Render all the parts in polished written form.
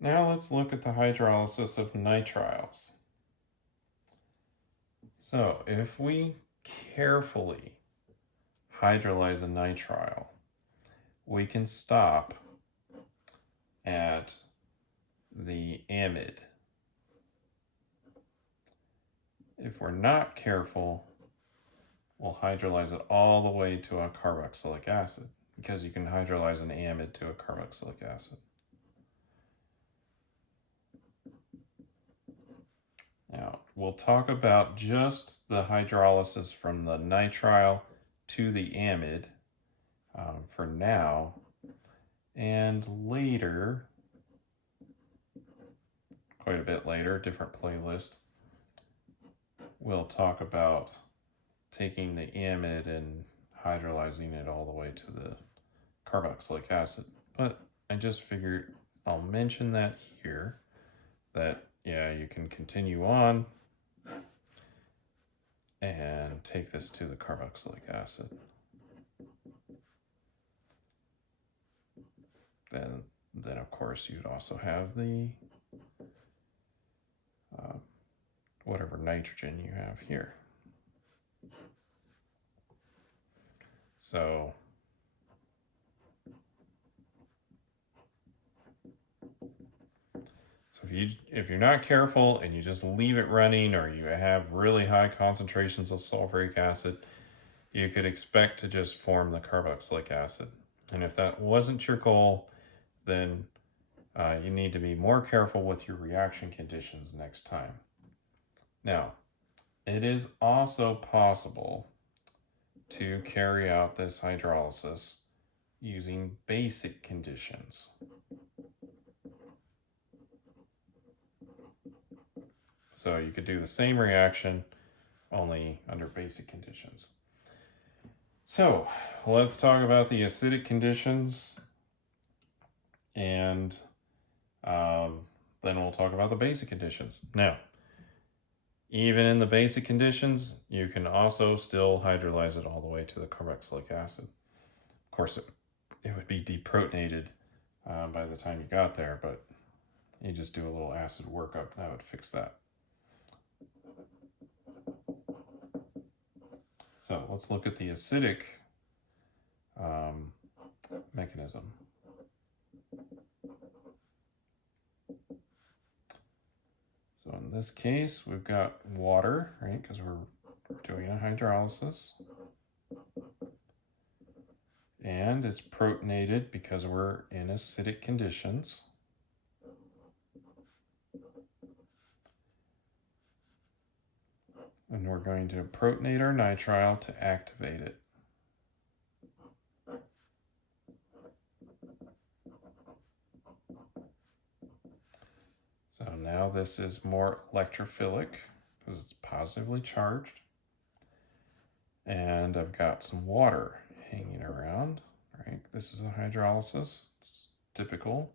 Now let's look at the hydrolysis of nitriles. So if we carefully hydrolyze a nitrile, we can stop at the amide. If we're not careful, we'll hydrolyze it all the way to a carboxylic acid, because you can hydrolyze an amide to a carboxylic acid. Now, we'll talk about just the hydrolysis from the nitrile to the amide for now, and later, quite a bit later, different playlist, we'll talk about taking the amide and hydrolyzing it all the way to the carboxylic acid. But I just figured I'll mention that here, that yeah, you can continue on and take this to the carboxylic acid. Then of course you'd also have the whatever nitrogen you have here. So if you're not careful and you just leave it running, or you have really high concentrations of sulfuric acid, you could expect to just form the carboxylic acid. And if that wasn't your goal, then you need to be more careful with your reaction conditions next time. Now, it is also possible to carry out this hydrolysis using basic conditions. So you could do the same reaction, only under basic conditions. So let's talk about the acidic conditions, and then we'll talk about the basic conditions. Now, even in the basic conditions, you can also still hydrolyze it all the way to the carboxylic acid. Of course, it would be deprotonated by the time you got there, but you just do a little acid workup, that would fix that. So let's look at the acidic mechanism. So in this case, we've got water, right? Because we're doing a hydrolysis. And it's protonated because we're in acidic conditions. And we're going to protonate our nitrile to activate it. So now this is more electrophilic because it's positively charged. And I've got some water hanging around, right? This is a hydrolysis, it's typical.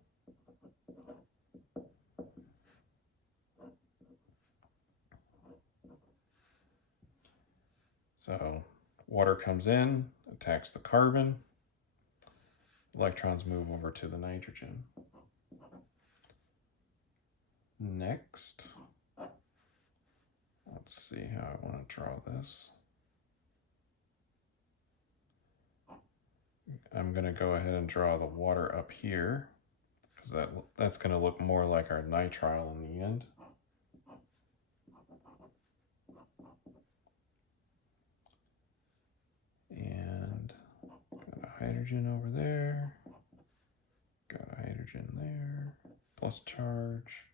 So water comes in, attacks the carbon, electrons move over to the nitrogen. Next, let's see how I want to draw this. I'm going to go ahead and draw the water up here, because that's going to look more like our nitrile in the end. And got a hydrogen over there, got a hydrogen there, plus charge.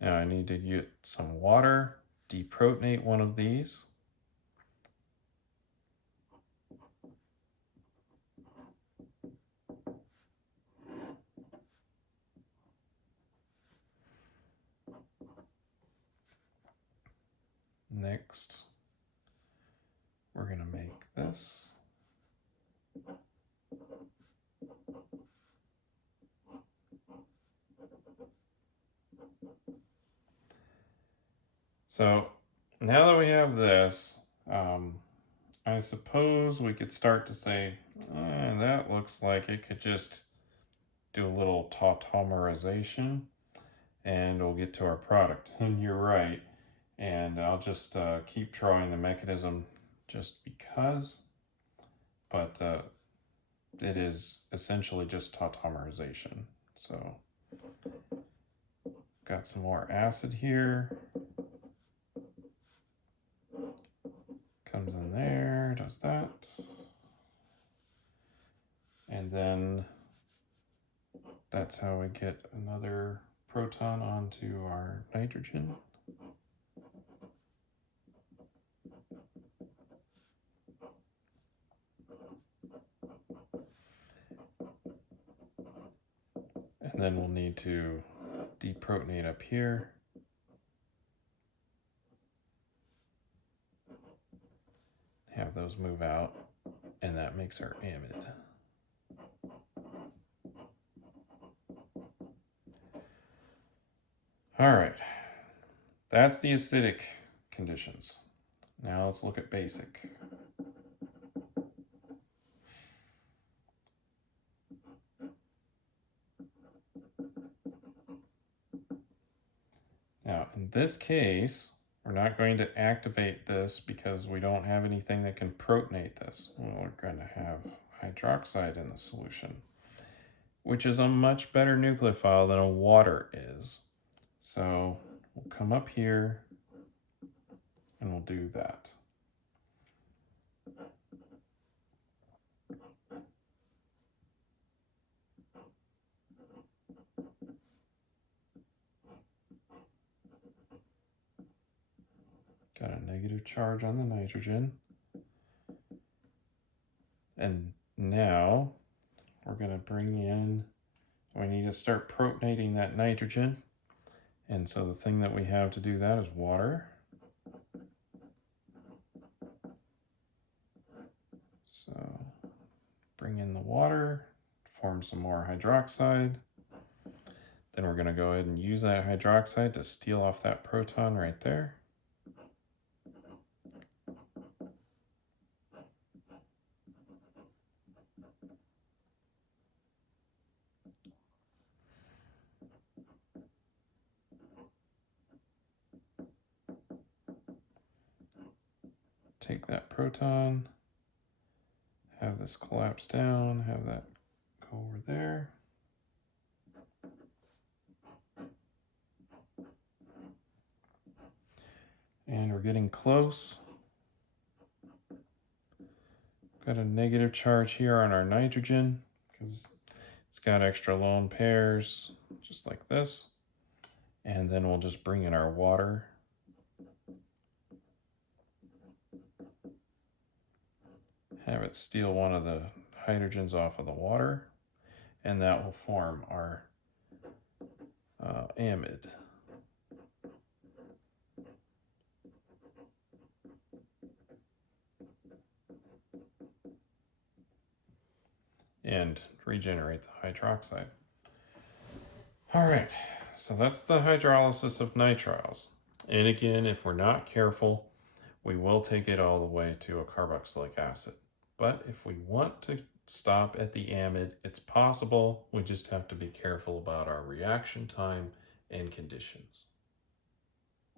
Now I need to get some water, deprotonate one of these. Next, we're going to make this. So now that we have this, I suppose we could start to say, that looks like it could just do a little tautomerization, and we'll get to our product. And you're right. And I'll just keep drawing the mechanism just because, but it is essentially just tautomerization. So got some more acid here. Comes in there, does that. And then that's how we get another proton onto our nitrogen. And then we'll need to deprotonate up here. Have those move out, and that makes our amide. All right, that's the acidic conditions. Now let's look at basic. Now, in this case, we're not going to activate this because we don't have anything that can protonate this. We're going to have hydroxide in the solution, which is a much better nucleophile than a water is. So we'll come up here and we'll do that. Got a negative charge on the nitrogen. And now we're going to bring in, we need to start protonating that nitrogen. And so the thing that we have to do that is water. So bring in the water, form some more hydroxide. Then we're going to go ahead and use that hydroxide to steal off that proton right there. Take that proton, have this collapse down, have that go over there. And we're getting close. Got a negative charge here on our nitrogen because it's got extra lone pairs, just like this. And then we'll just bring in our water. Have it steal one of the hydrogens off of the water, and that will form our amide. And regenerate the hydroxide. All right, so that's the hydrolysis of nitriles. And again, if we're not careful, we will take it all the way to a carboxylic acid. But if we want to stop at the amide, it's possible. We just have to be careful about our reaction time and conditions.